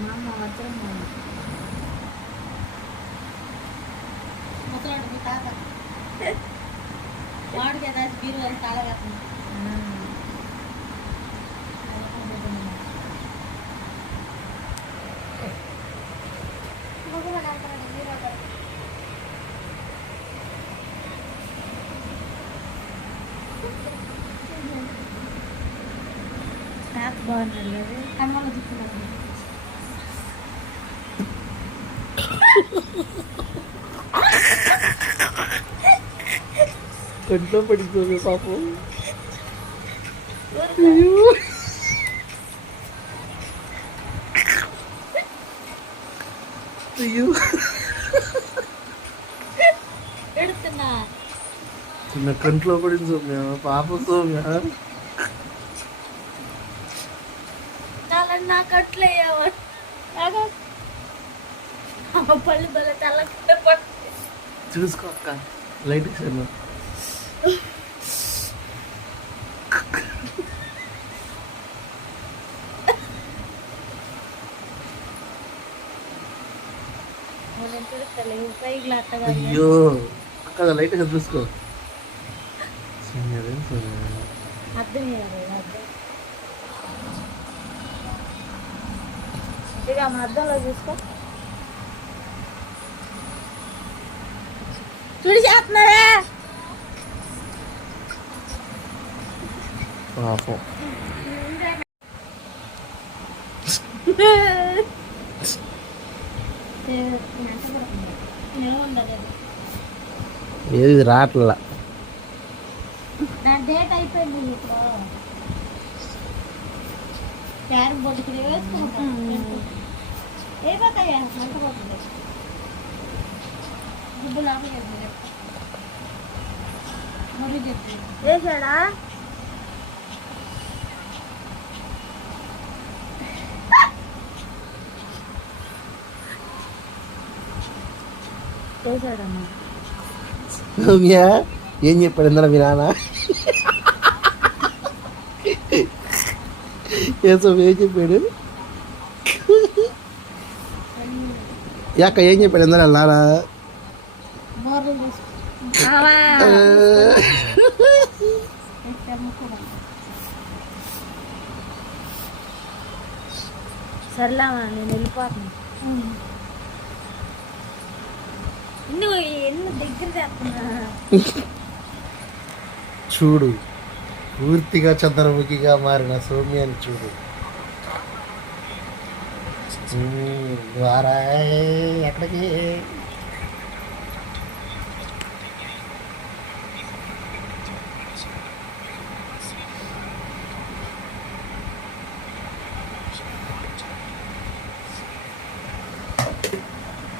మా అమ్మ వజ్రం ముసలాడు మీ తాత వాడికి ఏదాచి బీరు అని తాళ వేస్తుంది. బాగున్నాడు కదా కమ్మలో తిప్పున్నాడు. కంట్లో పడిపోయింది పాపం. అయ్యో ఎడుతున్నా చిన్న కంట్లో పడింది సౌమ్య, పాప సౌమ్య. నా కట్లేయవ పళ్ళు బల తెల్ల చూసుకో అక్క లైట్ ఇచ్చాను. అయ్యో అక్క లైట్ చూసుకో. అర్థం ఇక మా అద్దంలో చూసుకో. చూడి చేస్తున్నారా పాపం. ఏది రాట్లా నా డేట్ అయిపోయింది. ఇప్పుడు క్యారం బోర్డు ఇక్కడ వేసుకుంటాం ఏపోతాయా మంట పోతుంది. గుడ్డు లోపల మురి చెప్పి వేసాడా వేసాడమ్మా. సౌమ్య ఏం చెప్పాడు ఇందా మీ నాన్న? ఏ సౌమ్య ఏం చెప్పాడు? యాక ఏం చెప్పాడు ఇందా నాన్న? సర్లేమా నేను వెళ్ళిపోతాను. నువ్వు ఎన్ని దగ్గర చేస్తున్నా చూడు, పూర్తిగా చంద్రముఖిగా మారిన సౌమ్యాన్ని చూడు. ద్వారా ఎక్కడికి